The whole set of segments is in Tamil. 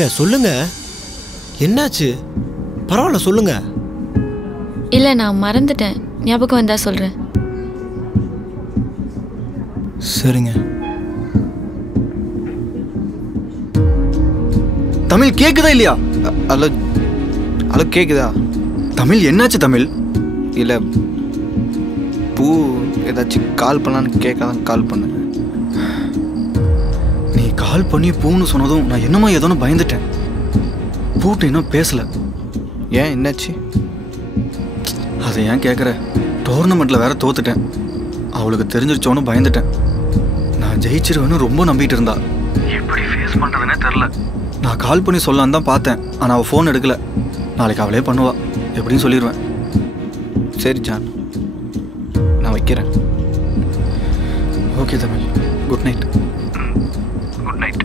ஏங்க சொல்லுங்க, என்னாச்சு? பரவாயில்ல சொல்லுங்க. இல்லை, நான் மறந்துட்டேன். ஞாபகம் வந்தா சொல்கிறேன். சரிங்க. தமிழ் கேக்குதா இல்லையா? ஹலோ ஹலோ, கேக்குதா? தமிழ் என்னாச்சு தமிழ்? இல்லை, பூ ஏதாச்சும் கால் பண்ணலான்னு கேட்கலாம் கால் பண்ணேன். நீ கால் பண்ணி பூன்னு சொன்னதும் நான் என்னமோ ஏதோன்னு பயந்துட்டேன். பூட்டு இன்னும் பேசல. ஏன், என்னாச்சு? அதை ஏன் கேட்குற? டோர்னமெண்ட்டில் வேற தோத்துட்டேன். அவளுக்கு தெரிஞ்சிருச்சோன்னு பயந்துட்டேன். நான் ஜெயிச்சிருவேன்னு ரொம்ப நம்பிட்டு இருந்தா. எப்படி ஃபேஸ் பண்ணுறதுனே தெரில. நான் கால் பண்ணி சொல்லலான்னு தான் பார்த்தேன், ஆனால் அவள் ஃபோன் எடுக்கல. நாளைக்கு அவளே பண்ணுவா, எப்படின்னு சொல்லிடுவேன். சரி ஜான், நான் வைக்கிறேன். Okay Tamil, good night. Good night.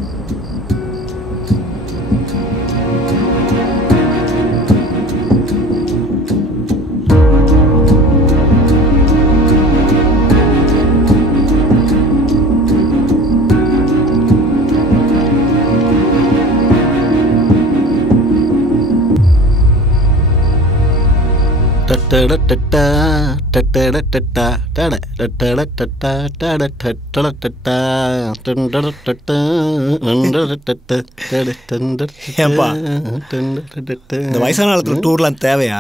ஏன்பா இந்த வயசான காலத்தில் டூர்லாம் தேவையா?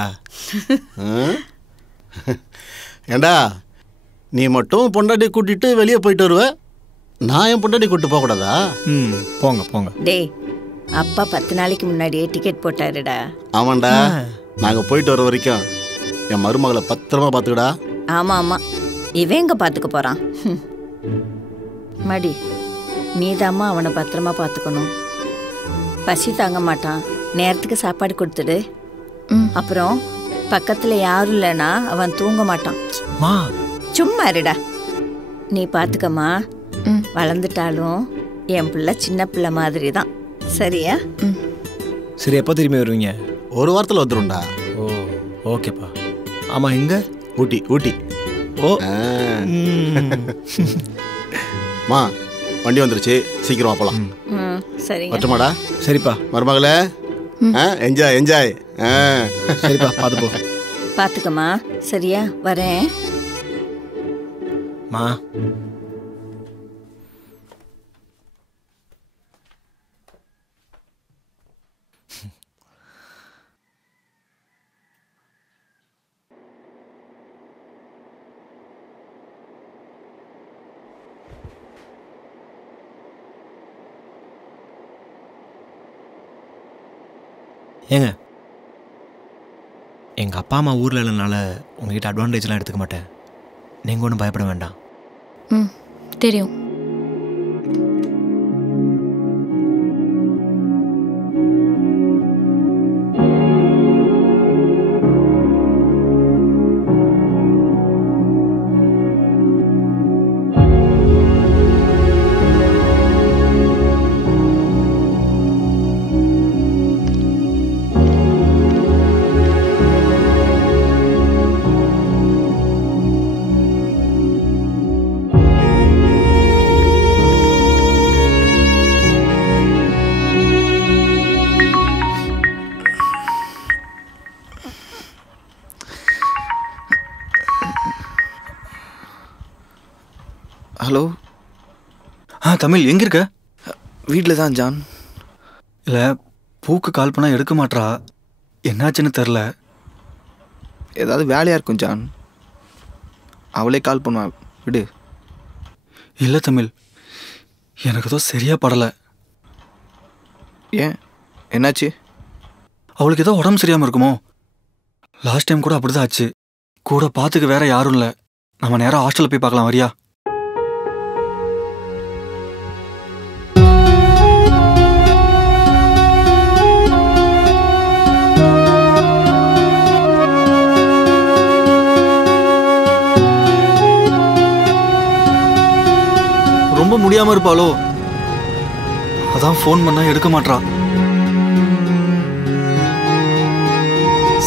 ஏண்டா, நீ மட்டும் பொண்டாட்டி கூட்டிட்டு வெளியே போயிட்டு வருவ, நான் என் பொண்டாட்டி கூப்பிட்டு போகக்கூடாதா? போங்க போங்க. டேய், அப்பா 10 நாளைக்கு முன்னாடியே டிக்கெட் போட்டாருடா. ஆமாண்டா, நாங்கள் போயிட்டு வர வரைக்கும் என் மருமகளை பத்திரமா பார்த்துக்கடா. ஆமாம் ஆமாம், இவன் எங்கே பார்த்துக்க போகிறான்? மடி, நீதாம்மா அவனை பத்திரமா பார்த்துக்கணும். பசி தாங்க மாட்டான், நேரத்துக்கு சாப்பாடு கொடுத்துடு. அப்புறம் பக்கத்தில் யாரும் இல்லைன்னா அவன் தூங்க மாட்டான். சும்மா இருடா, நீ பார்த்துக்கம்மா. வளர்ந்துட்டாலும் என் பிள்ளை சின்ன பிள்ளை மாதிரி தான், சரியா? சரி, எப்போ திரும்பி வருவீங்க? ஒரு வாரத்தில் வந்துடும்டா. ஓ ஓகேப்பா. ஆமாம், எங்க? ஊட்டி ஊட்டி. ஓ மா, வண்டி வந்துருச்சு, சீக்கிரம் போகலாம். சரி, பட்டுமாடா? சரிப்பா. மருமகளே, என்ஜாய் என்ஜாய். சரிப்பா, பார்த்து போ. பார்த்துக்கம்மா, சரியா? வரேன். மா, ஏங்க, எங்கள் அப்பா அம்மா ஊரில் இல்லைனால உங்ககிட்ட அட்வான்டேஜ்லாம் எடுத்துக்க மாட்டேன். நீங்கள் ஒன்றும் பயப்பட வேண்டாம். தெரியும். ஹலோ. தமிழ் எங்கே இருக்க? வீட்டில் தான் ஜான். இல்லை, பூக்கு கால் பண்ணால் எடுக்க மாட்றா, என்னாச்சுன்னு தெரில. ஏதாவது வேலையாக இருக்கும் ஜான், அவளே கால் பண்ணுவா, விடு. இல்லை தமிழ், எனக்கு ஏதோ சரியாக படலை. ஏன், என்னாச்சு? அவளுக்கு ஏதோ உடம்பு சரியாமல் இருக்குமோ? லாஸ்ட் டைம் கூட அப்படி தான் ஆச்சு. கூட பார்த்துக்க வேற யாரும் இல்லை. நம்ம நேராக ஹாஸ்டலில் போய் பார்க்கலாம், வரியா? ரொம்ப முடியாம இருப்பாளோ, அதான் ஃபோன் பண்ணா எடுக்க மாட்றா.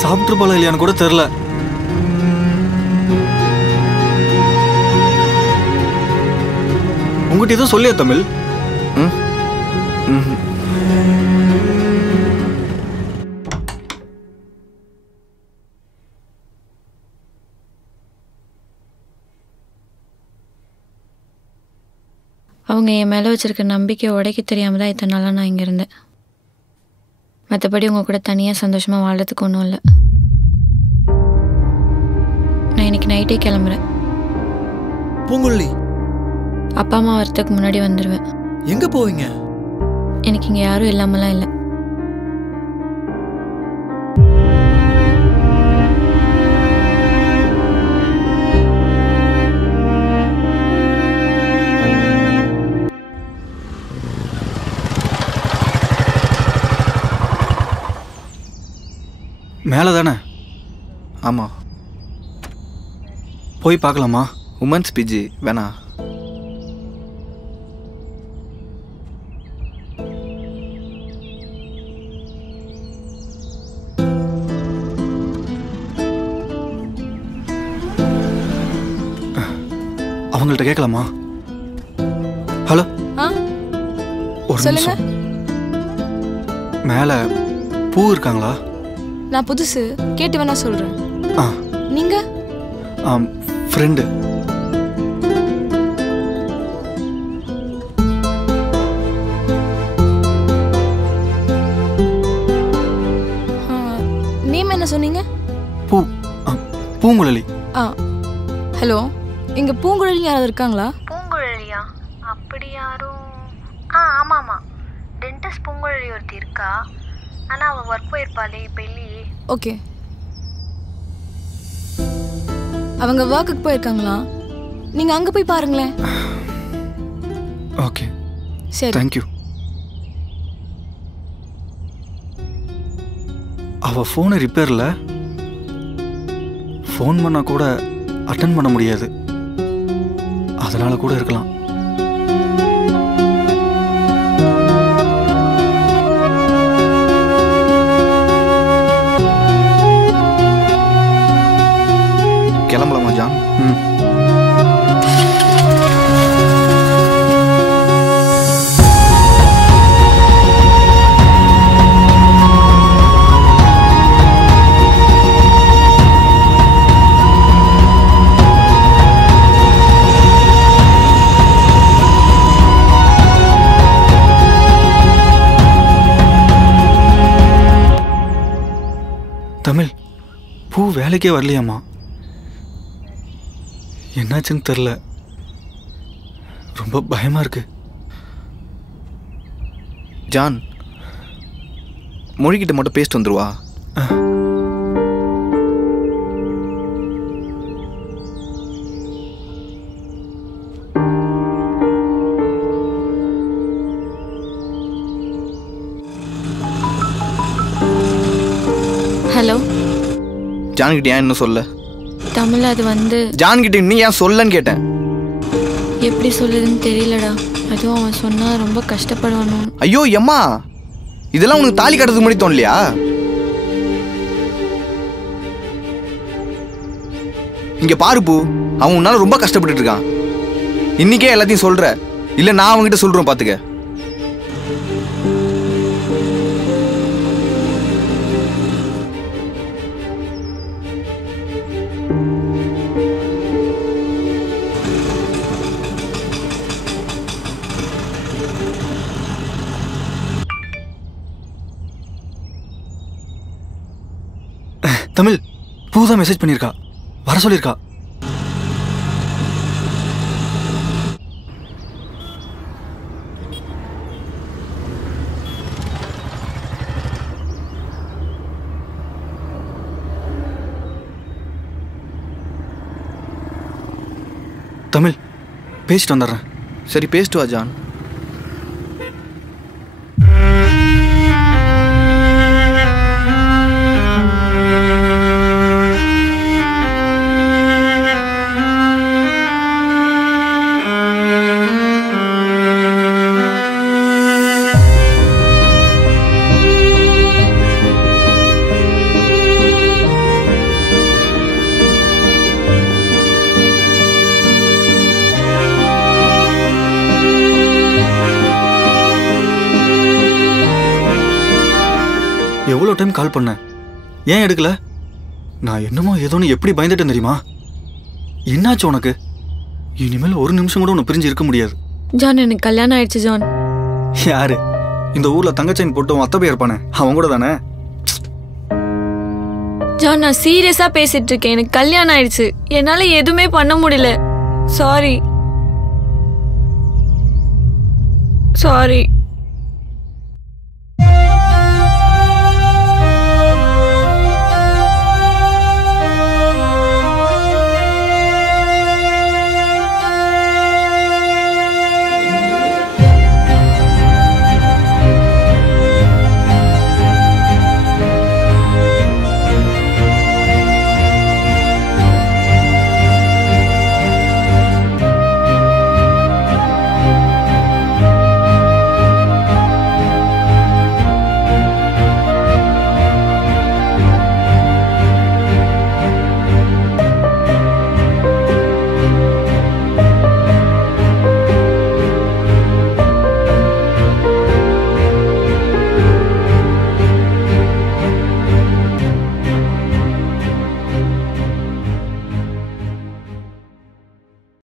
சாப்பிட்டுருப்பாளா இல்லையான்னு கூட தெரியல. உங்ககிட்ட எதுவும் சொல்லியா தமிழ்? அவங்க என் மேலே வச்சுருக்க நம்பிக்கையை உடைக்க தெரியாமல் தான் இத்தனை நாளாக நான் இங்கே இருந்தேன். மற்றபடி உங்கள் கூட தனியாக சந்தோஷமாக வாழ்றதுக்கு ஒன்றும் இல்லை. நான் இன்னைக்கு நைட்டே கிளம்புறேன். பூங்குழலி, அப்பா அம்மா வரத்துக்கு முன்னாடி வந்துடுவேன். எங்கே போவீங்க? எனக்கு இங்கே யாரும் இல்லாமலாம் இல்லை. மேலே தானே? ஆமாம். போய் பார்க்கலாமா? உமன்ஸ் பிஜி வேணா. அவங்கள்ட்ட கேட்கலாமா? ஹலோ, ஒரு சொல்லுங்க. நிமிஷம். மேலே பூ இருக்காங்களா? நான் புதுசு, கேட்டு வேணா சொல்றேன். ஆ, நீங்க? ஃப்ரெண்டு. நேம் என்ன சொன்னீங்க? பூ பூங்குழலி. ஹலோ, இங்க பூங்குழலி யாராவது இருக்காங்களா? பூங்குழலியா? அப்படி யாரும்? ஆமாம், டென்டிஸ்ட் பூங்குழலி ஒருத்தி இருக்கா. ஆனால் அவள் ஒர்க் போயிருப்பாளே, இப்போ இல்லையே. ஓகே, அவங்க ஒர்க்குக்கு போயிருக்காங்களா? நீங்க அங்க போய் பாருங்களேன். ஓகே, சரி. தேங்க்யூ. அவள் ஃபோனு ரிப்பேரில், ஃபோன் பண்ணால் கூட அட்டன் பண்ண முடியாது. அதனால கூட இருக்கலாம். கிளம்பலாமா ஜான்? தமிழ், பூ வேலைக்கே வரலையாம்மா? என்னாச்சுன்னு தெரில, ரொம்ப பயமாக இருக்கு. ஜான், மொழிகிட்ட மட்டும் பேசிட்டு வந்துருவா. ஹலோ, ஜான்கிட்ட ஏன் இன்னும் சொல்ல? தமிழ், அது வந்து ஜான்கிட்ட இன்னும் ஏன் சொல்லன்னு கேட்டேன். எப்படி சொல்லுதுன்னு தெரியலடா. அதுவும் அவன் சொன்னா ரொம்ப கஷ்டப்படுவானு. ஐயோ எம்மா, இதெல்லாம் உனக்கு தாலி கட்டுறதுக்கு முன்னாடி தோணலையா? இங்க பாரு பூ, அவன் உன்னால ரொம்ப கஷ்டப்பட்டு இருக்கான். இன்னைக்கே எல்லாத்தையும் சொல்ற, இல்ல நான் அவன்கிட்ட சொல்றேன் பாத்துக்க. தமிழ், பூ தான் மெசேஜ் பண்ணியிருக்கா, வர சொல்லியிருக்கா. தமிழ், பேசிட்டு வந்துடுறேன். சரி, பேசிட்டு வா ஜான். எவ்வளோ டைம் கால் பண்ணேன், ஏன் எடுக்கல? நான் என்னமோ ஏதோன்னு எப்படி பயந்துட்டேன் தெரியுமா? என்னாச்சு உனக்கு? இனிமேல் ஒரு நிமிஷம் கூட உன்னை பிரிஞ்சு இருக்க முடியாது. ஜான் எனக்கு கல்யாணம் ஆயிடுச்சு ஜான். யாரு? இந்த ஊர்ல தங்கச்சைன் போட்டு உன் அத்தை போய் இருப்பானே அவன் கூட தானே? ஜான் நான் சீரியஸா பேசிட்டு இருக்கேன். எனக்கு கல்யாணம் ஆயிடுச்சு. என்னால எதுவுமே பண்ண முடியல. சாரி.